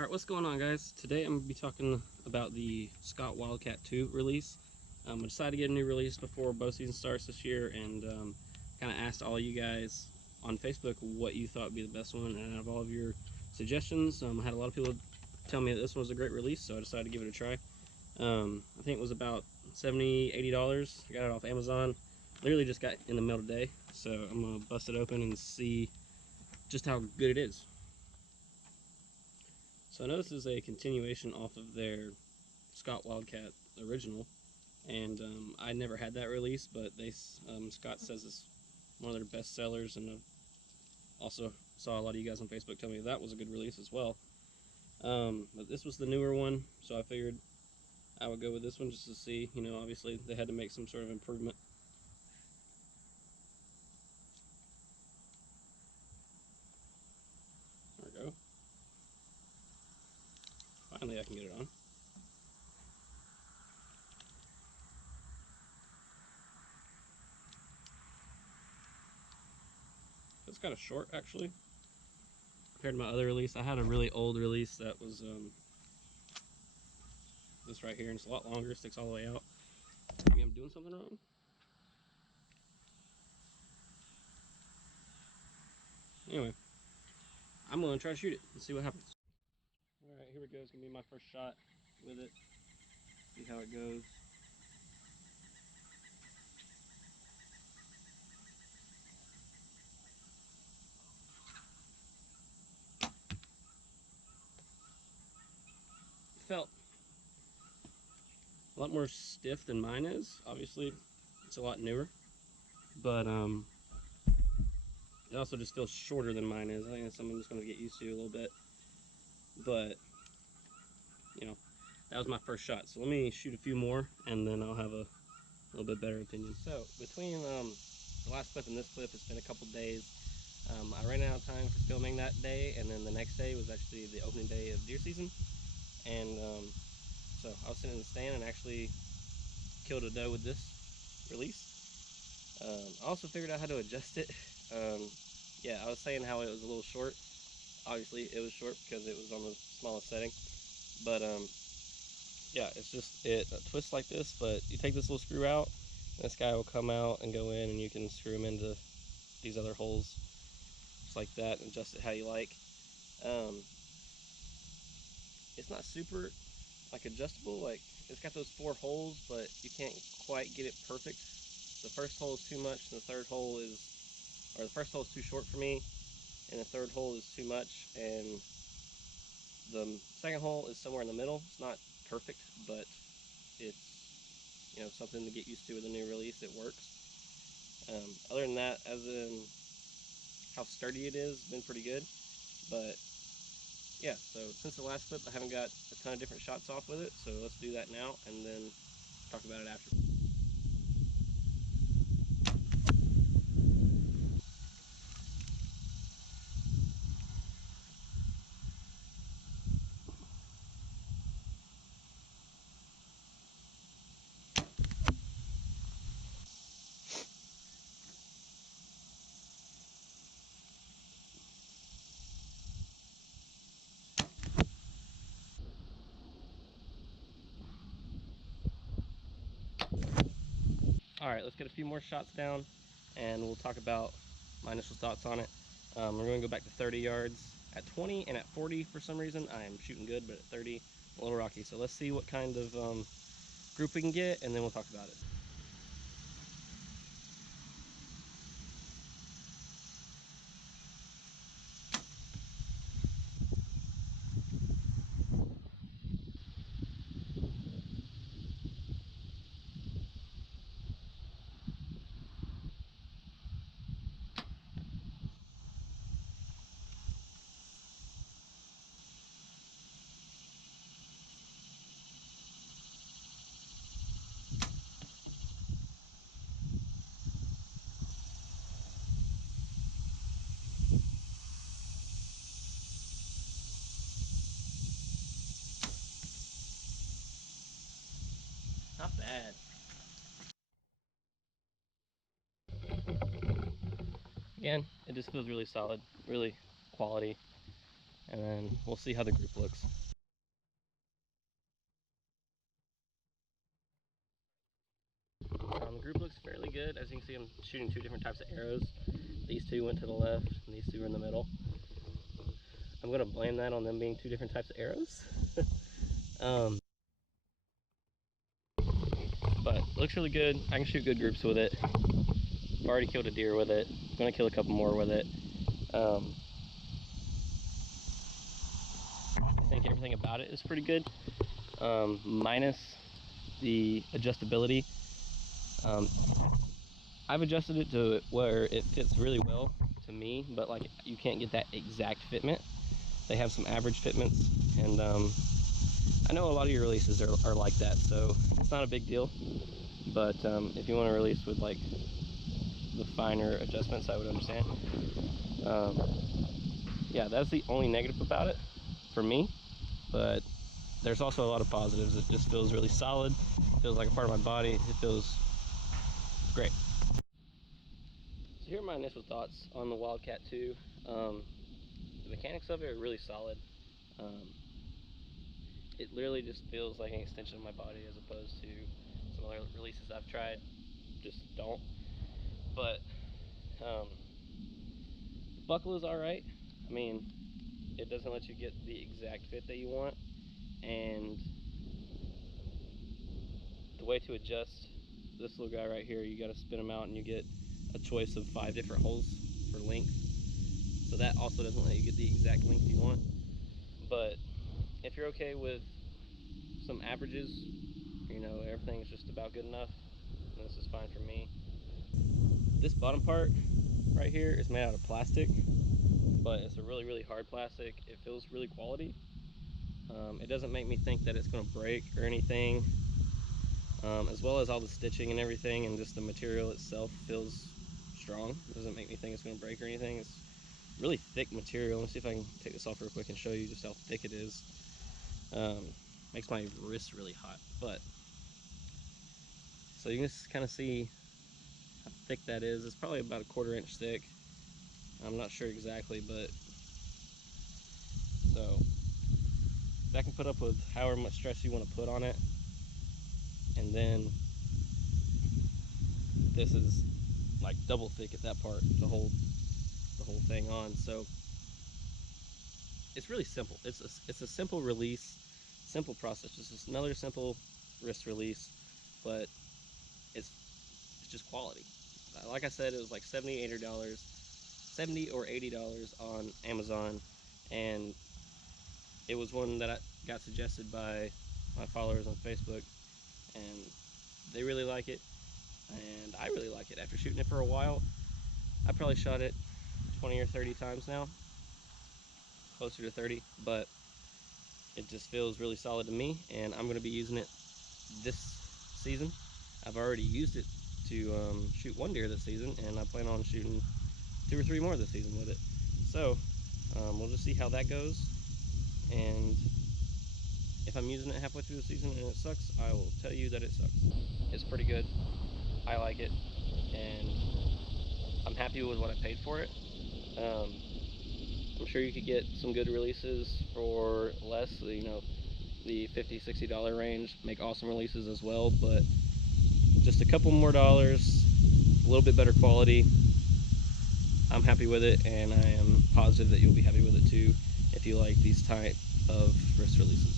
Alright, what's going on, guys? Today I'm going to be talking about the Scott WildCat 2 release. I decided to get a new release before bow season starts this year, and kind of asked all you guys on Facebook what you thought would be the best one, and out of all of your suggestions, I had a lot of people tell me that this one was a great release, so I decided to give it a try. I think it was about $70, $80. I got it off Amazon. Literally just got in the mail today, so I'm going to bust it open and see just how good it is. So I know this is a continuation off of their Scott WildCat original, and I never had that release, but Scott says it's one of their best sellers, and I also saw a lot of you guys on Facebook tell me that was a good release as well. But this was the newer one, so I figured I would go with this one just to see. You know, obviously they had to make some sort of improvement. There we go. Finally I can get it on. It's kind of short, actually, compared to my other release. I had a really old release that was this right here, and it's a lot longer, sticks all the way out. Maybe I'm doing something wrong. Anyway, I'm going to try to shoot it and see what happens. Alright, here we go. It's going to be my first shot with it. See how it goes. It felt a lot more stiff than mine is. Obviously, it's a lot newer. But it also just feels shorter than mine is. I think that's something I'm just going to get used to a little bit. But, you know, that was my first shot. So let me shoot a few more, and then I'll have a little bit better opinion. So between the last clip and this clip, it's been a couple days. I ran out of time for filming that day, and then the next day was actually the opening day of deer season. And so I was sitting in the stand and actually killed a doe with this release. I also figured out how to adjust it. Yeah, I was saying how it was a little short. Obviously it was short because it was on the smallest setting, but yeah, it's just it twists like this, but you take this little screw out and this guy will come out and go in, and you can screw him into these other holes just like that and adjust it how you like. It's not super like adjustable, like it's got those 4 holes, but you can't quite get it perfect. The first hole is too much, and the third hole is, or the first hole is too short for me, and the third hole is too much, and the second hole is somewhere in the middle. It's not perfect, but it's, you know, something to get used to with a new release. It works. Other than that, as in how sturdy it is, been pretty good. But yeah, so since the last clip, I haven't got a ton of different shots off with it, so let's do that now and then talk about it after. Alright, let's get a few more shots down and we'll talk about my initial thoughts on it. We're going to go back to 30 yards. At 20 and at 40, for some reason, I am shooting good, but at 30, a little rocky. So let's see what kind of group we can get, and then we'll talk about it. Not bad. Again, it just feels really solid, really quality, and then we'll see how the group looks. The group looks fairly good. As you can see, I'm shooting 2 different types of arrows. These 2 went to the left, and these 2 are in the middle. I'm going to blame that on them being 2 different types of arrows. But it looks really good. I can shoot good groups with it. I've already killed a deer with it. I'm going to kill a couple more with it. I think everything about it is pretty good, minus the adjustability. I've adjusted it to where it fits really well to me, but like you can't get that exact fitment. They have some average fitments, and I know a lot of your releases are like that, so it's not a big deal. But if you want to release with like the finer adjustments, I would understand. Yeah, that's the only negative about it for me, but there's also a lot of positives. It just feels really solid. It feels like a part of my body. It feels great. So here are my initial thoughts on the WildCat 2. The mechanics of it are really solid. It literally just feels like an extension of my body as opposed to some other releases I've tried. Just don't. But the buckle is alright. I mean, it doesn't let you get the exact fit that you want, and the way to adjust this little guy right here, you got to spin him out and you get a choice of 5 different holes for length. So that also doesn't let you get the exact length you want. But if you're okay with some averages, you know, everything's just about good enough, and this is fine for me. This bottom part right here is made out of plastic, but it's a really, really hard plastic. It feels really quality. It doesn't make me think that it's going to break or anything, as well as all the stitching and everything, and just the material itself feels strong. It doesn't make me think it's going to break or anything. It's really thick material. Let's see if I can take this off real quick and show you just how thick it is. Makes my wrist really hot. But so you can just kind of see how thick that is. It's probably about a 1/4 inch thick. I'm not sure exactly, but so that can put up with however much stress you want to put on it. And then this is like double thick at that part to hold the whole thing on. So it's really simple. It's a simple release, simple process. Just another simple wrist release, but it's just quality. Like I said, it was like $70 or $80 on Amazon, and it was one that I got suggested by my followers on Facebook, and they really like it, and I really like it. After shooting it for a while, I probably shot it 20 or 30 times now, closer to 30, but it just feels really solid to me, and I'm going to be using it this season. I've already used it to shoot 1 deer this season, and I plan on shooting 2 or 3 more this season with it. So we'll just see how that goes, and if I'm using it halfway through the season and it sucks, I will tell you that it sucks. It's pretty good. I like it, and I'm happy with what I paid for it. I'm sure you could get some good releases for less, you know, the $50, $60 range, make awesome releases as well, but just a couple more dollars, a little bit better quality. I'm happy with it, and I am positive that you'll be happy with it too if you like these type of wrist releases.